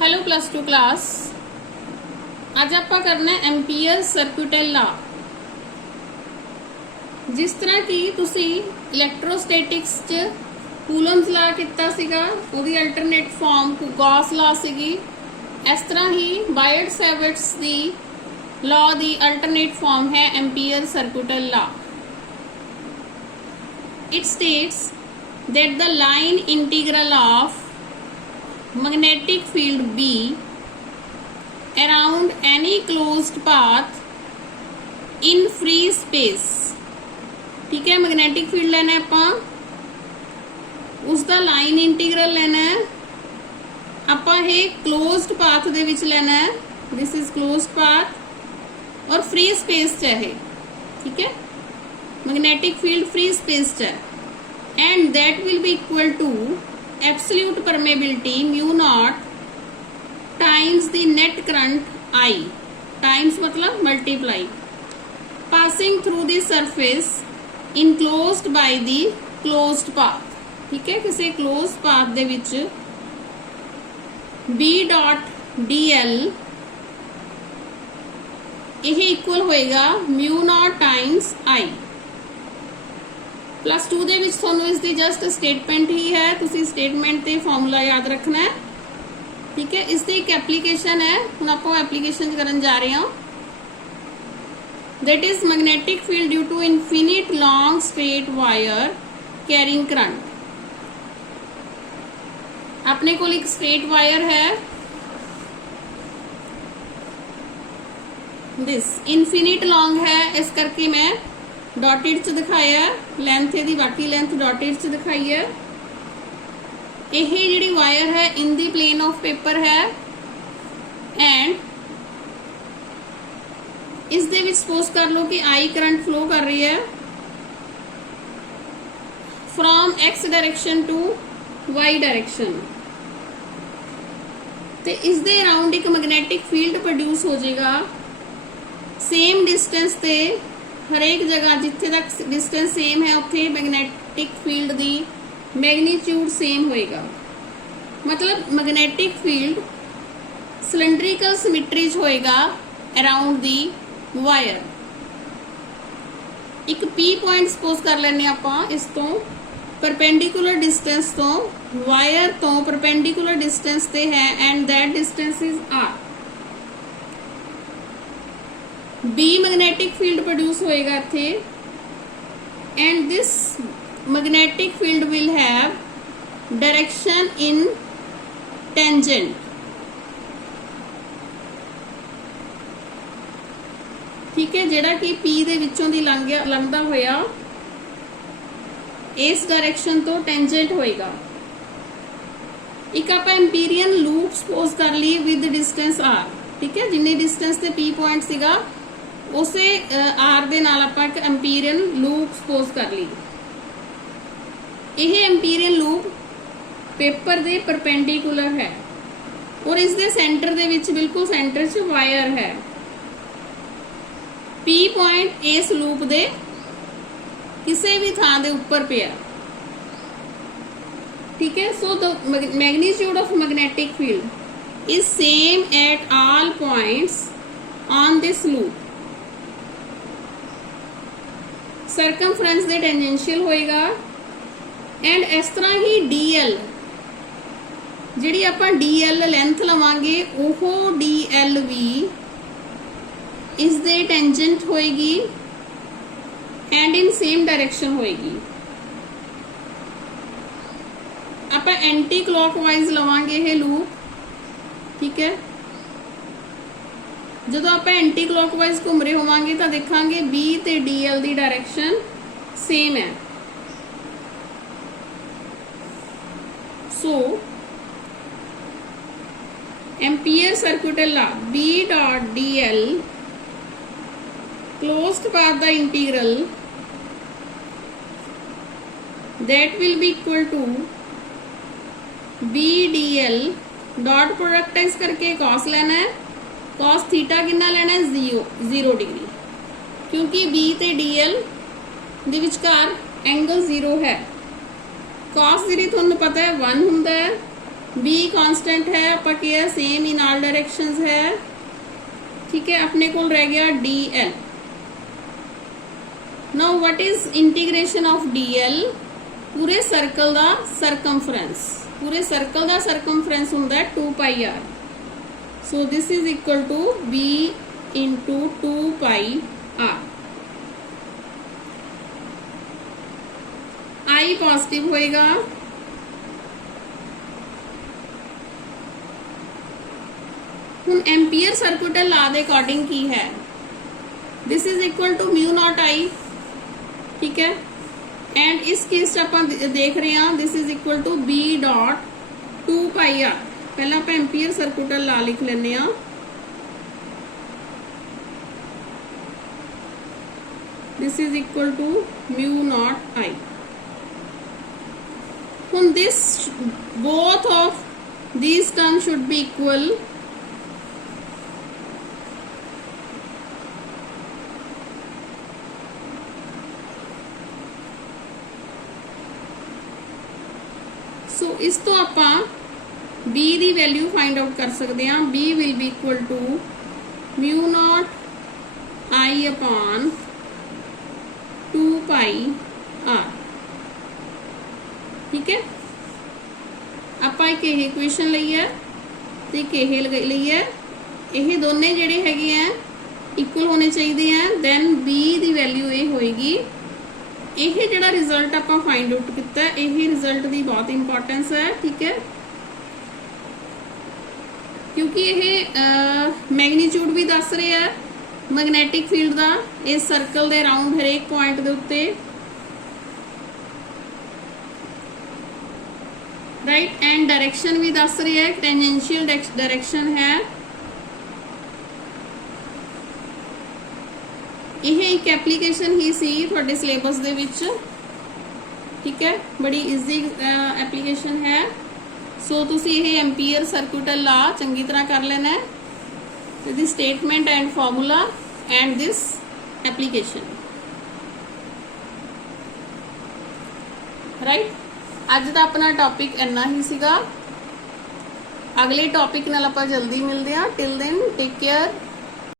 Hello plus two class. आज ਆਪਾਂ करना है एम्पीयर सर्कुटल ला। जिस तरह की तुसी इलैक्ट्रोस्टैटिक्स च कूलम्स ला किता सीगा, ਉਹਦੀ अल्टरनेट फॉर्म गॉस ला सीगी, इस तरह ही बायड-सैविट्स दी लॉ दी अल्टरनेट फॉर्म है Ampere circuital law. It states that the line integral of magnetic field B around any closed path in free space, ठीक है। मैग्नेटिक फील्ड लेना है ਆਪਾਂ, उसका लाइन इंटीग्रल लेना है ਆਪਾਂ, ਇਹ क्लोज्ड पाथ ਦੇ ਵਿੱਚ लेना है, दिस इज क्लोज्ड पाथ और फ्री स्पेस च है, ठीक है। मैग्नेटिक फील्ड फ्री स्पेस च है and that will be equal to absolute permeability mu naught times the net current I, times मतलब multiply, passing through the surface enclosed by the closed path, ठीक है। किसी closed path ਦੇ ਵਿੱਚ B dot dl ਇਹ equal होएगा mu naught times I। Plus two ਦੇ ਵਿੱਚ ਤੁਹਾਨੂੰ ਇਸ ਦੀ ਜਸਟ ਸਟੇਟਮੈਂਟ ਹੀ ਹੈ, ਤੁਸੀਂ ਸਟੇਟਮੈਂਟ ਤੇ ਫਾਰਮੂਲਾ ਯਾਦ ਰੱਖਣਾ ਹੈ, ਠੀਕ ਹੈ। ਇਸ ਦੀ ਇੱਕ ਐਪਲੀਕੇਸ਼ਨ ਹੈ, ਹੁਣ ਆਪਾਂ ਐਪਲੀਕੇਸ਼ਨ ਕਰਨ ਜਾ ਰਹੇ ਹਾਂ। that is magnetic field due to infinite long straight wire carrying current। अपने कोल एक स्ट्रेट वायर है, दिस इनफिनिट लॉन्ग है, इस करके मैं डॉटेड च दिखाया, लेंथ दी बाकी लेंथ डॉटेड च दिखाई है। यह जी वायर है इन दी प्लेन ऑफ पेपर है एंड इस दे विच सपोज कर लो कि आई करंट फ्लो कर रही है from X direction to Y direction, ते इस दे अराउंड एक मैग्नेटिक फील्ड प्रोड्यूस हो जाएगा सेम डिस्टेंस ते, हर एक जगह जिथे तक डिस्टेंस सेम है उत्थे मैग्नेटिक फील्ड दी मैग्नीट्यूड सेम होएगा। मतलब मैग्नेटिक फील्ड सिलेंड्रिकल सिमिट्री होएगा अराउंड दी वायर। एक पी पॉइंट सपोज कर लेने आपां, इस तो परपेंडिकुलर डिस्टेंस तो वायर तो परपेंडिकुलर डिस्टेंस ते है and that distance is R. B magnetic field produce होएगा इत्थे and this magnetic field will have direction in tangent, ठीक है। जेड़ा कि P दे विचों दी लंघदा होया इस डायरेक्शन तो टेंजेंट होएगा। एक आप एम्पीरियन लूप सपोज कर ली विद डिस्टेंस R, ठीक है। जिन्नी डिस्टेंस ते P पॉइंट सीगा उसे आर दे नाल आपां एक एम्पीरियन लूप सपोज कर ली। यह एम्पीरियन लूप पेपर दे परपेंडिकुलर है और इस दे सेंटर दे विच बिल्कुल सेंटर च वायर है। पी पॉइंट इस लूप दे किसी भी थां दे ऊपर पिया, ठीक है। So the magnitude of magnetic field is same at all points on this loop. Circumference they tangential होएगा एंड इस तरह ही DL जिहड़ी आपां DL लेंथ लवांगे ओहो DL भी इस दे टेंजेंट होएगी एंड इन सेम डायरेक्शन होएगी। आपां एंटी क्लॉकवाइज लवांगे ये लूप, ठीक है। जो आप एंटी क्लॉकवाइज घूम रहे होवांगे तो देखांगे B ते DL दी डायरेक्शन सेम है। So Ampere circuital law B dot DL closed path the integral that will be equal to B DL dot product इस करके कॉस लेना है, कॉस थीटा कितना लेना है 0 डिग्री, क्योंकि B ते DL दे विचकार एंगल 0 है। कॉस 0 तुहानू पता है 1 हुंदा है बी कांस्टेंट है, आपका क्या है, सेम इन ऑल डायरेक्शंस है, ठीक है। अपने को रह गया D L. Now what is integration of D L? पूरे सर्कल का सरकमफ्रेंस, पूरे सर्कल का सरकमफ्रेंस होंदा है 2 pi R. So this is equal to B into 2 pi R. I positive होएगा, हुण एम्पीयर सर्कुलर लॉ के अकॉर्डिंग की है, this is equal to mu naught I, ठीक है। एंड इस केस आप देख रहे हैं this is equal to B dot 2 pi R. पहला आप एम्पीयर सर्कुलर लॉ लिख लेने, this is equal to mu naught I. हुण this both of these term should be equal, so इस तो आपां b की वैल्यू फाइंड आउट कर सकते हैं। b will be equal to mu naught I upon 2 pi R, ठीक है। आप एक इक्वेशन ली है ते एक ली है, ये दोने जिहड़े हैगे हैं इक्वल होने चाहिए हैं। दैन b की वैल्यू ये होएगी, ये जिहड़ा रिजल्ट आप फाइंड आउट किया, यही रिजल्ट की बहुत इंपॉर्टेंस है, ठीक है, क्योंकि ये मैगनीट्यूड भी दस रहा है मैग्नैटिक फील्ड का इस सर्कल के राउंड हरेक पॉइंट के उत्ते, राइट। एंड डायरेक्शन भी दस रहा है, टेंजेंशियल डायरेक्शन है। यह एक एप्लीकेशन ही सी थोड़े सिलेबस दे विच, ठीक है, बड़ी ईजी एप्लीकेशन है। सो तुसी यह एम्पीयर सर्कुलर लॉ चंगी तरह कर लेना है, the statement and formula and this application, right. अज का अपना टॉपिक इन्ना ही सीगा, अगले टॉपिक नाल आपां जल्दी मिलते हैं। Till then take care.